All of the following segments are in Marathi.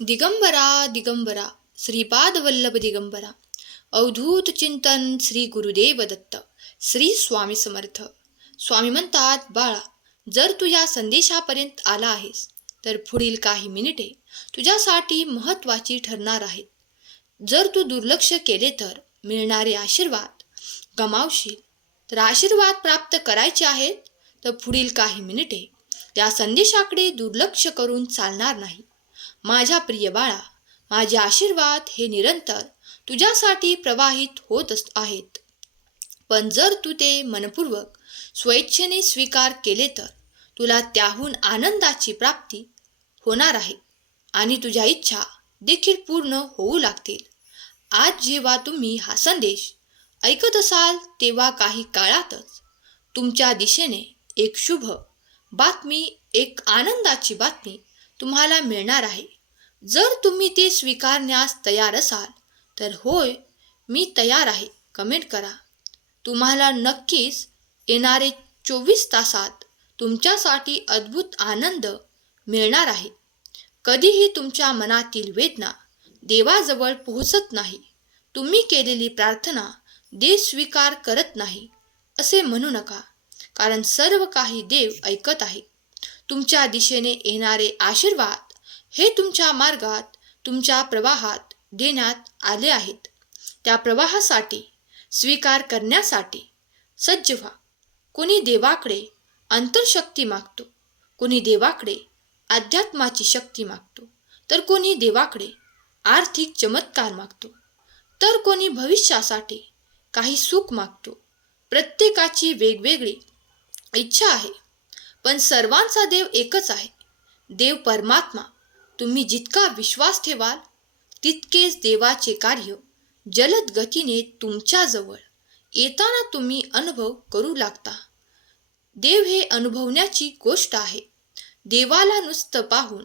दिगंबरा दिगंबरा श्रीपाद वल्लभ दिगंबरा अवधूत चिंतन श्री गुरुदेव दत्त श्री स्वामी समर्थ. स्वामी म्हणतात बाळा जर तू या संदेशापर्यंत आला आहेस तर पुढील काही मिनिटे तुझ्यासाठी महत्त्वाची ठरणार आहेत. जर तू दुर्लक्ष केले तर मिळणारे आशीर्वाद गमावशील. तर आशीर्वाद प्राप्त करायचे आहेत तर पुढील काही मिनिटे या संदेशाकडे दुर्लक्ष करून चालणार नाही. माझ्या प्रिय बाळा माझे आशीर्वाद हे निरंतर तुझ्यासाठी प्रवाहित होत अस आहेत. पण जर तू ते मनपूर्वक स्वेच्छेने स्वीकार केले तर तुला त्याहून आनंदाची प्राप्ती होणार आहे आणि तुझ्या इच्छा देखील पूर्ण होऊ लागतील. आज जेव्हा तुम्ही हा संदेश ऐकत असाल तेव्हा काही काळातच तुमच्या दिशेने एक शुभ बातमी एक आनंदाची बातमी तुम्हाला मिळणार आहे. जर तुम्ही ते स्वीकारण्यास तयार असाल तर होय मी तयार आहे. कमेंट करा. तुम्हाला नक्कीच येणारे चोवीस तासात तुमच्यासाठी अद्भुत आनंद मिळणार आहे. कधीही तुमच्या मनातील वेदना देवाजवळ पोहोचत नाही. तुम्ही केलेली प्रार्थना देव स्वीकार करत नाही असे म्हणू नका कारण सर्व काही देव ऐकत आहे. तुमच्या दिशेने येणारे आशीर्वाद हे तुमच्या मार्गात तुमच्या प्रवाहात देण्यात आले आहेत. त्या प्रवाहासाठी स्वीकार करण्यासाठी सज्ज व्हा. कोणी देवाकडे अंतरशक्ती मागतो कोणी देवाकडे अध्यात्माची शक्ती मागतो तर कोणी देवाकडे आर्थिक चमत्कार मागतो तर कोणी भविष्यासाठी काही सुख मागतो. प्रत्येकाची वेगवेगळी इच्छा आहे पण सर्वांचा देव एकच आहे. देव परमात्मा तुम्ही जितका विश्वास ठेवाल तितकेच देवाचे कार्य जलद गतीने तुमच्याजवळ येताना तुम्ही अनुभव करू लागता. देव हे अनुभवण्याची गोष्ट आहे. देवाला नुसतं पाहून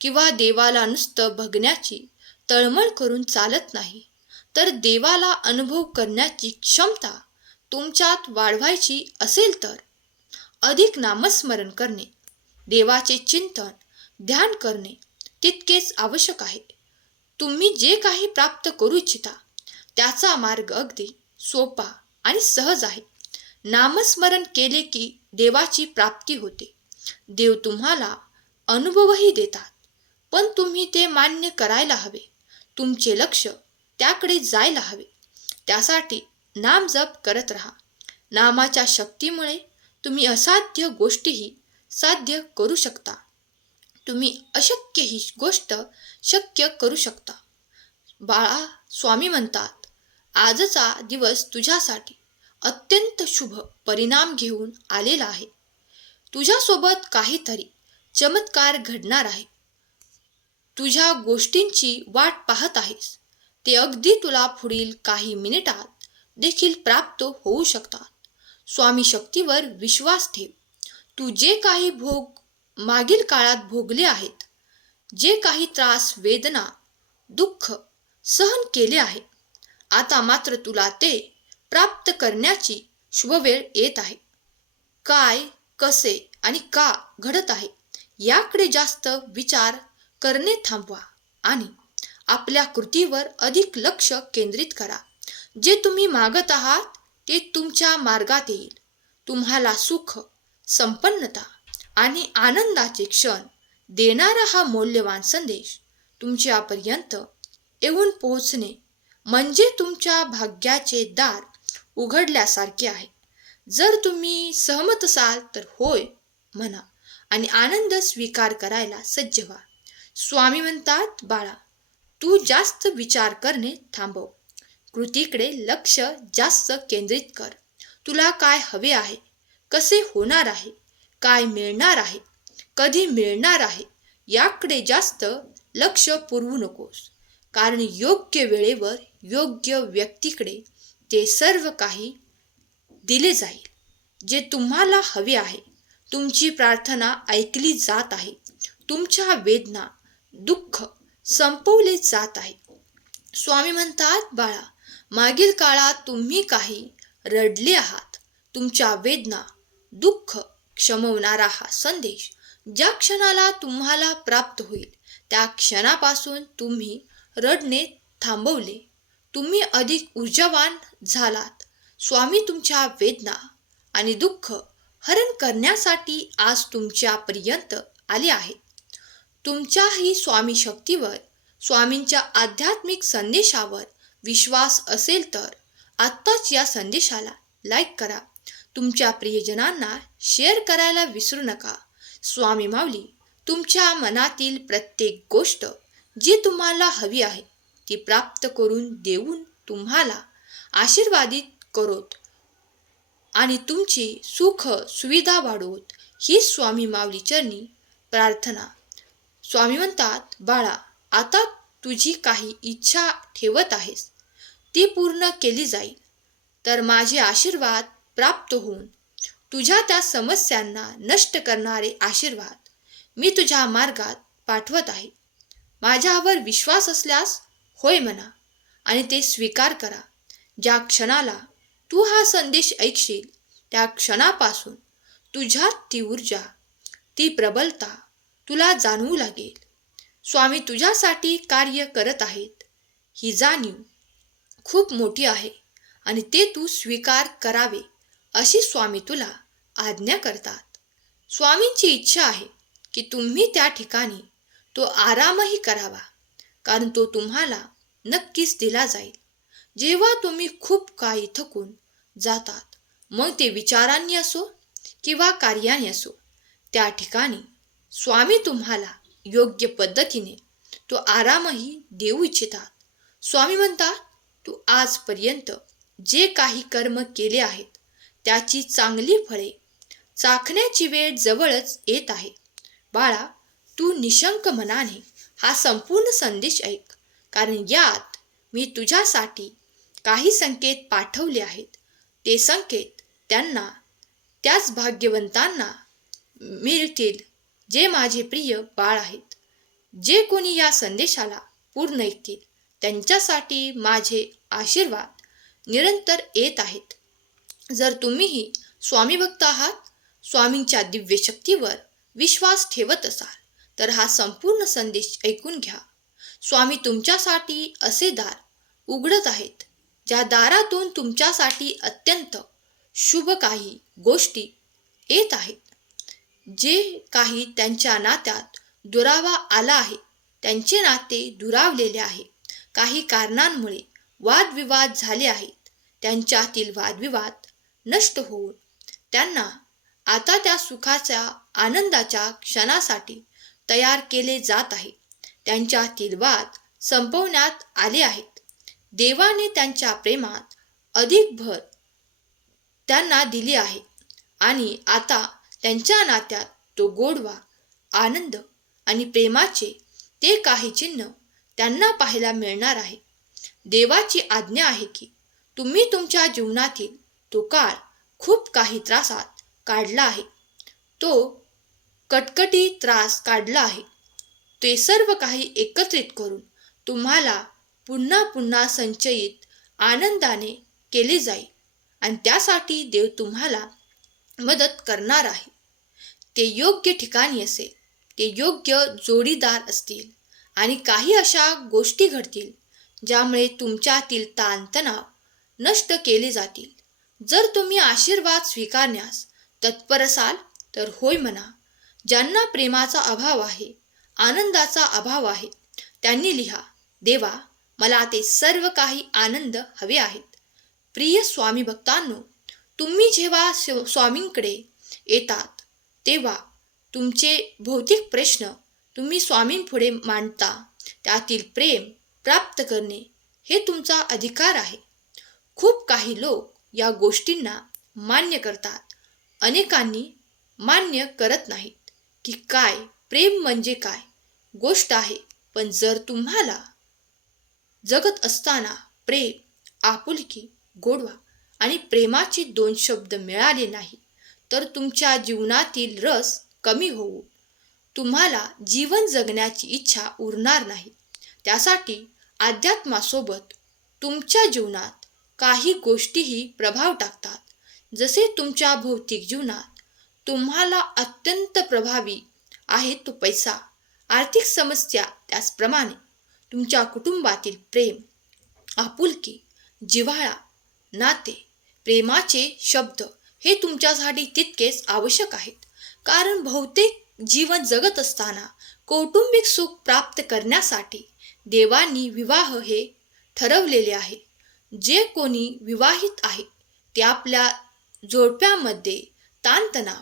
किंवा देवाला नुसतं बघण्याची तळमळ करून चालत नाही तर देवाला अनुभव करण्याची क्षमता तुमच्यात वाढवायची असेल तर अधिक नामस्मरण करणे देवाचे चिंतन ध्यान करणे तितकेच आवश्यक आहे. तुम्ही जे काही प्राप्त करू इच्छिता त्याचा मार्ग अगदी सोपा आणि सहज आहे. नामस्मरण केले की देवाची प्राप्ती होते. देव तुम्हाला अनुभवही देतात पण तुम्ही ते मान्य करायला हवे. तुमचे लक्ष त्याकडे जायला हवे. त्यासाठी नाम जप करत राहा. नामाच्या शक्तीमुळे तुम्ही असाध्य गोष्टीही साध्य करू शकता. तुम्ही अशक्य ही गोष्ट शक्य करू शकता. बाळा स्वामी म्हणतात आजचा दिवस तुझ्यासाठी अत्यंत शुभ परिणाम घेऊन आलेला आहे. तुझ्यासोबत काहीतरी चमत्कार घडणार आहे. तुझ्या गोष्टींची वाट पाहत आहेस. ते अगदी तुला पुढील काही मिनिटात देखील प्राप्त होऊ शकतात. स्वामी शक्तीवर विश्वास ठेव. तू जे काही भोग मागील काळात भोगले आहेत. जे काही त्रास वेदना दुःख सहन केले आहे आता मात्र तुला ते प्राप्त करण्याची शुभवेळ येत आहे. काय कसे आणि का घडत आहे याकडे जास्त विचार करणे थांबवा आणि आपल्या कृतीवर अधिक लक्ष केंद्रित करा. जे तुम्ही मागत आहात ते तुमच्या मार्गात येईल. तुम्हाला सुख संपन्नता आणि आनंदाचे क्षण देणारा हा मौल्यवान संदेश तुमच्यापर्यंत येऊन पोहोचणे म्हणजे तुमच्या भाग्याचे दार उघडल्यासारखे आहे. जर तुम्ही सहमत असाल तर होय म्हणा आणि आनंद स्वीकार करायला सज्ज व्हा. स्वामी म्हणतात बाळा तू जास्त विचार करणे थांबव. कृतीकडे लक्ष जास्त केंद्रित कर. तुला काय हवे आहे? कसे होणार आहे? काय मिळणार आहे? कधी मिळणार आहे? याकडे जास्त लक्ष पुरवू नकोस. कारण योग्य वेळेवर योग्य व्यक्तीकडे ते सर्व काही दिले जाईल. जे तुम्हाला हवे आहे. तुमची प्रार्थना ऐकली जात आहे. तुमच्या वेदना दुःख संपवले जात आहे. स्वामी म्हणतात बाळा मागील काळात तुम्ही काही रडले आहात. तुमच्या वेदना दुःख क्षमवणारा हा संदेश ज्या क्षणाला तुम्हाला प्राप्त होईल त्या क्षणापासून तुम्ही रडणे थांबवले. तुम्ही अधिक ऊर्जावान झालात. स्वामी तुमच्या वेदना आणि दुःख हरण करण्यासाठी आज तुमच्यापर्यंत आले आहेत. तुमच्याही स्वामी शक्तीवर स्वामींच्या आध्यात्मिक संदेशावर विश्वास असेल तर आत्ताच या संदेशाला लाईक करा. तुमच्या प्रियजनांना शेअर करायला विसरू नका. स्वामी माऊली तुमच्या मनातील प्रत्येक गोष्ट जी तुम्हाला हवी आहे ती प्राप्त करून देऊन तुम्हाला आशीर्वादित करोत आणि तुमची सुख सुविधा वाढवत. ही स्वामी माऊली चरणी प्रार्थना. स्वामी म्हणतात बाळा आता तुझी काही इच्छा ठेवत आहेस. ती पूर्ण केली जाईल. तर माझे आशीर्वाद प्राप्त होऊन तुझ्या त्या समस्यांना नष्ट करणारे आशीर्वाद मी तुझ्या मार्गात पाठवत आहे. माझ्यावर विश्वास असल्यास होय म्हणा आणि ते स्वीकार करा. ज्या क्षणाला तू हा संदेश ऐकशील त्या क्षणापासून तुझ्यात ती ऊर्जा ती प्रबलता तुला जाणवू लागेल. स्वामी तुझ्यासाठी कार्य करत आहेत. ही जाणीव खूप मोठी आहे आणि ते तू स्वीकार करावे अशी स्वामी तुला आज्ञा करतात. स्वामींची इच्छा आहे की तुम्ही त्या ठिकाणी तो आरामही करावा कारण तो तुम्हाला नक्कीच दिला जाईल. जेव्हा तुम्ही खूप काही थकून जातात मग ते विचारांनी असो किंवा कार्याने असो त्या ठिकाणी स्वामी तुम्हाला योग्य पद्धतीने तो आरामही देऊ इच्छितात. स्वामी म्हणतात तू आजपर्यंत जे काही कर्म केले आहेत त्याची चांगली फळे चाखण्याची वेळ जवळच येत आहे. बाळा तू निशंक मनाने हा संपूर्ण संदेश ऐक कारण यात मी तुझ्यासाठी काही संकेत पाठवले आहेत. ते संकेत त्यांना त्याच भाग्यवंतांना मिळतील जे माझे प्रिय बाळ आहेत. जे कोणी या संदेशाला पूर्ण ऐकतील त्यांच्यासाठी माझे आशीर्वाद निरंतर येत आहेत. जर तुम्हीही स्वामी भक्त आहात स्वामींच्या दिव्य शक्तीवर विश्वास ठेवत असाल तर हा संपूर्ण संदेश ऐकून घ्या. स्वामी तुमच्यासाठी असे दार उघडत आहेत ज्या दारातून तुमच्यासाठी अत्यंत शुभ काही गोष्टी येत आहेत. जे काही त्यांच्या नात्यात दुरावा आला आहे त्यांचे नाते दुरावलेले आहे. काही कारणांमुळे वादविवाद झाले आहेत त्यांच्यातील वादविवाद नष्ट होऊन त्यांना आता त्या सुखाच्या आनंदाच्या क्षणासाठी तयार केले जात आहे. त्यांच्यातील वाद संपवण्यात आले आहेत. देवाने त्यांच्या प्रेमात अधिक भर त्यांना दिली आहे आणि आता त्यांच्या नात्यात तो गोडवा आनंद आणि प्रेमाचे ते काही चिन्ह त्यांना पाहायला मिळणार आहे. देवाची आज्ञा आहे की तुम्ही तुमच्या जीवनातील तो काळ खूप काही त्रासात काढला आहे. तो कटकटी त्रास काढला आहे. ते सर्व काही एकत्रित करून तुम्हाला पुन्हा पुन्हा संचयित आनंदाने केले जाईल आणि त्यासाठी देव तुम्हाला मदत करणार आहे. ते योग्य ठिकाणी असेल ते योग्य जोडीदार असतील आणि काही अशा गोष्टी घडतील ज्यामुळे तुमच्यातील ताणतणाव नष्ट केले जातील. जर तुम्ही आशीर्वाद स्वीकारण्यास तत्पर असाल तर होय म्हणा. ज्यांना प्रेमाचा अभाव आहे आनंदाचा अभाव आहे त्यांनी लिहा देवा मला ते सर्व काही आनंद हवे आहेत. प्रिय स्वामी भक्तांनो तुम्ही जेव्हा स्व- स्वामींकडे येतात तेव्हा तुमचे भौतिक प्रश्न तुम्ही स्वामींपुढे मांडता त्यातील प्रेम प्राप्त करणे हे तुमचा अधिकार आहे. खूप काही लोक या गोष्टींना मान्य करतात. अनेकांनी मान्य करत नाहीत की काय प्रेम म्हणजे काय गोष्ट आहे. पण जर तुम्हाला जगत असताना प्रेम आपुलकी गोडवा आणि प्रेमाचे दोन शब्द मिळाले नाही तर तुमच्या जीवनातील रस कमी होऊ. तुम्हाला जीवन जगण्याची इच्छा उरणार नाही. त्यासाठी अध्यात्मासोबत तुमच्या जीवनात काही गोष्टीही प्रभाव टाकतात. जसे तुमच्या भौतिक जीवनात तुम्हाला अत्यंत प्रभावी आहे तो पैसा आर्थिक समस्या त्याचप्रमाणे तुमच्या कुटुंबातील प्रेम आपुलकी जिव्हाळा नाते प्रेमाचे शब्द हे तुमच्यासाठी तितकेच आवश्यक आहेत. कारण बहुतेक जीवन जगत असताना कौटुंबिक सुख प्राप्त करण्यासाठी देवांनी विवाह हे ठरवलेले आहे जे कोणी विवाहित आहे ते आपल्या जोडप्यामध्ये ताणतणाव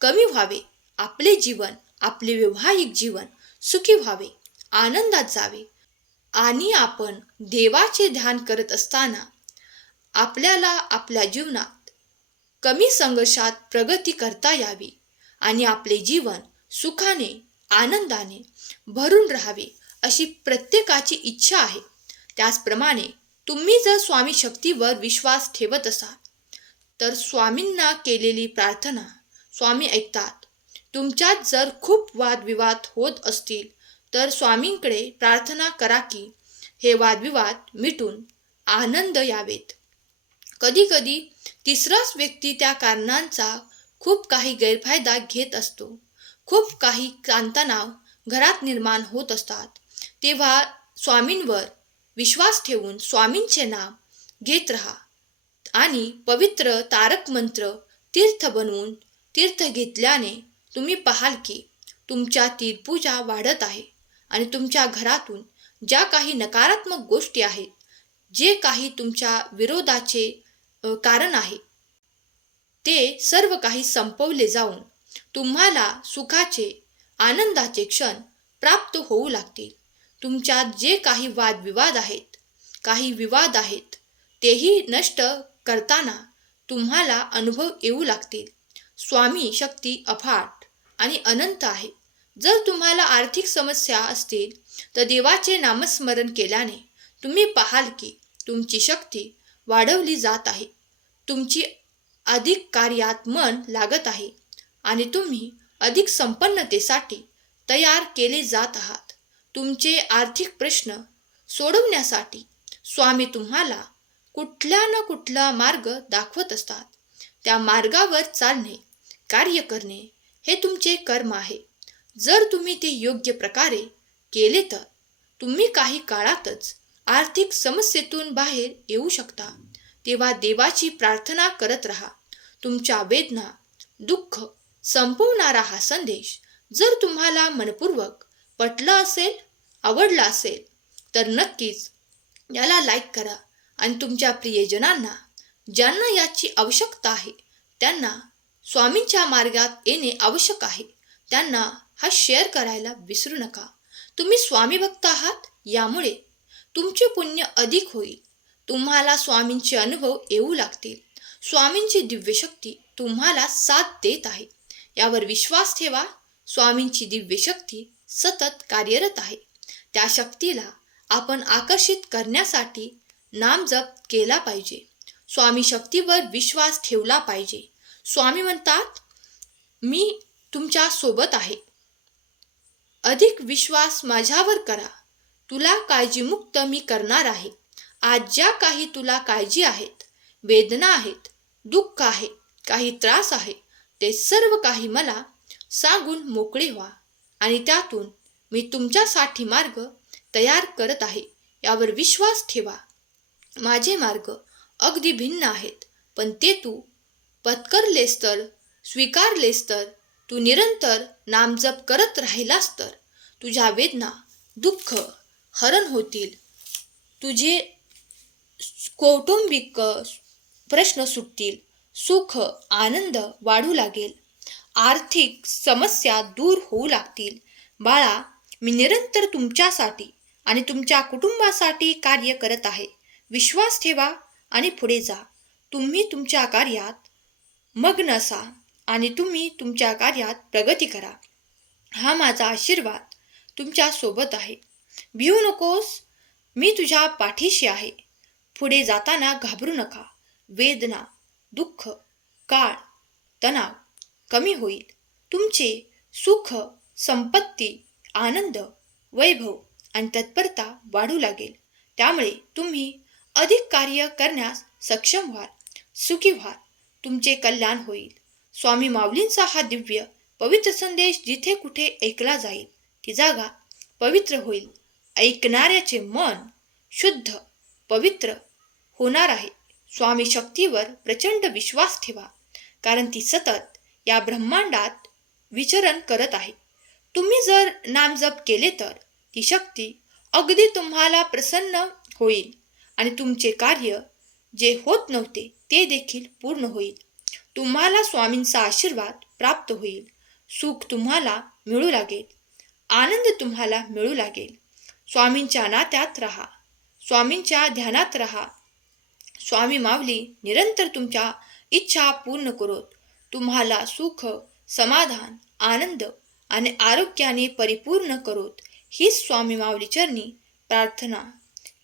कमी व्हावे. आपले जीवन आपले वैवाहिक जीवन सुखी व्हावे आनंदात जावे. आणि आपण देवाचे ध्यान करत असताना आपल्याला आपल्या जीवनात कमी संघर्षात प्रगती करता यावी आणि आपले जीवन सुखाने आनंदाने भरून राहावे अशी प्रत्येकाची इच्छा आहे. त्याचप्रमाणे तुम्ही जर स्वामी शक्तीवर विश्वास ठेवत असाल तर स्वामींना केलेली प्रार्थना स्वामी ऐकतात. तुमच्यात जर खूप वादविवाद होत असतील तर स्वामींकडे प्रार्थना करा की हे वादविवाद मिटून आनंद यावेत. कधीकधी तिसराच व्यक्ती त्या कारणांचा खूप काही गैरफायदा घेत असतो. खूप काही ताणतणाव घरात निर्माण होत असतात. तेव्हा स्वामींवर विश्वास ठेवून स्वामींचे नाम घेत राहा. आणि पवित्र तारक मंत्र तीर्थ बनवून तीर्थ घेतल्याने तुम्ही पाहाल की तुमच्यातील पूजा वाढत आहे आणि तुमच्या घरातून ज्या काही नकारात्मक गोष्टी आहेत जे काही तुमच्या विरोधाचे कारण आहे ते सर्व काही संपवले जाऊन तुम्हाला सुखाचे आनंदाचे क्षण प्राप्त होऊ लागतील. तुमच्यात जे काही वादविवाद आहेत काही विवाद आहेत तेही नष्ट करताना तुम्हाला अनुभव येऊ लागतील. स्वामी शक्ती अफाट आणि अनंत आहे. जर तुम्हाला आर्थिक समस्या असतील तर देवाचे नामस्मरण केल्याने तुम्ही पाहाल की तुमची शक्ती वाढवली जात आहे. तुमची अधिक कार्यात मन लागत आहे आणि तुम्ही अधिक संपन्नतेसाठी तयार केले जात आहात. तुमचे आर्थिक प्रश्न सोडवण्यासाठी स्वामी तुम्हाला कुठला ना कुठला मार्ग दाखवत असतात. त्या मार्गावर चालणे कार्य करणे हे तुमचे कर्म आहे. जर तुम्ही ते योग्य प्रकारे केले तर तुम्ही काही काळातच आर्थिक समस्येतून बाहेर येऊ शकता. तेव्हा देवाची प्रार्थना करत राहा. तुमच्या वेदना दुःख संपवणारा हा संदेश जर तुम्हाला मनपूर्वक पटला असेल आवडला असेल तर नक्कीच याला लाईक करा. आणि तुमच्या प्रियजनांना ज्यांना याची आवश्यकता आहे त्यांना स्वामींच्या मार्गात येणे आवश्यक आहे. त्यांना हा शेअर करायला विसरू नका. तुम्ही स्वामी भक्त आहात यामुळे तुमचे पुण्य अधिक होईल. तुम्हाला स्वामींचे अनुभव येऊ लागतील. स्वामींची दिव्य शक्ती तुम्हाला साथ देत आहे. यावर विश्वास ठेवा. स्वामींची दिव्य शक्ती सतत कार्यरत आहे. त्या शक्तीला आपण आकर्षित करण्यासाठी नाम जप केला पाहिजे. स्वामी शक्तीवर विश्वास ठेवला पाहिजे. स्वामी म्हणतात मी तुमच्यासोबत आहे. अधिक विश्वास माझ्यावर करा. तुला काळजीमुक्त मी करणार आहे. आज ज्या काही तुला काळजी आहेत वेदना आहेत दुःख आहे काही त्रास आहे ते सर्व काही मला सांगून मोकळे व्हा. आणि त्यातून मी तुमच्यासाठी मार्ग तयार करत आहे. यावर विश्वास ठेवा. माझे मार्ग अगदी भिन्न आहेत पण ते तू पत्करलेस तर स्वीकारलेस तर तू निरंतर नामजप करत राहिलास तर तुझ्या वेदना दुःख हरण होतील. तुझे कौटुंबिक प्रश्न सुटतील सुख आनंद वाढू लागेल आर्थिक समस्या दूर होऊ लागतील. बाळा मी निरंतर तुमच्यासाठी आणि तुमच्या कुटुंबासाठी कार्य करत आहे. विश्वास ठेवा आणि पुढे जा. तुम्ही तुमच्या कार्यात मग्न असा आणि तुम्ही तुमच्या कार्यात प्रगती करा. हा माझा आशीर्वाद तुमच्यासोबत आहे. भिवू नकोस मी तुझ्या पाठीशी आहे. पुढे जाताना घाबरू नका. वेदना दुःख काळ तणाव कमी होईल. तुमचे सुख संपत्ती आनंद वैभव आणि तत्परता वाढू लागेल. त्यामुळे तुम्ही अधिक कार्य करण्यास सक्षम व्हाल. सुखी व्हाल. तुमचे कल्याण होईल. स्वामी माऊलींचा हा दिव्य पवित्र संदेश जिथे कुठे ऐकला जाईल ती जागा पवित्र होईल. ऐकणाऱ्याचे मन शुद्ध पवित्र होणार आहे. स्वामी शक्तीवर प्रचंड विश्वास ठेवा कारण ती सतत या ब्रह्मांडात विचरण करत आहे. तुम्ही जर नामजप केले तर ती शक्ती अगदी तुम्हाला प्रसन्न होईल. आणि तुमचे कार्य जे होत नव्हते ते देखील पूर्ण होईल. तुम्हाला स्वामींचा आशीर्वाद प्राप्त होईल. सुख तुम्हाला मिळू लागेल. आनंद तुम्हाला मिळू लागेल. स्वामींच्या नात्यात राहा. स्वामींच्या ध्यानात राहा. स्वामी मावली निरंतर तुमच्या इच्छा पूर्ण करोत. तुम्हाला सुख समाधान आनंद आणि आरोग्याने परिपूर्ण करोत. हीच स्वामी माऊली चरणी प्रार्थना.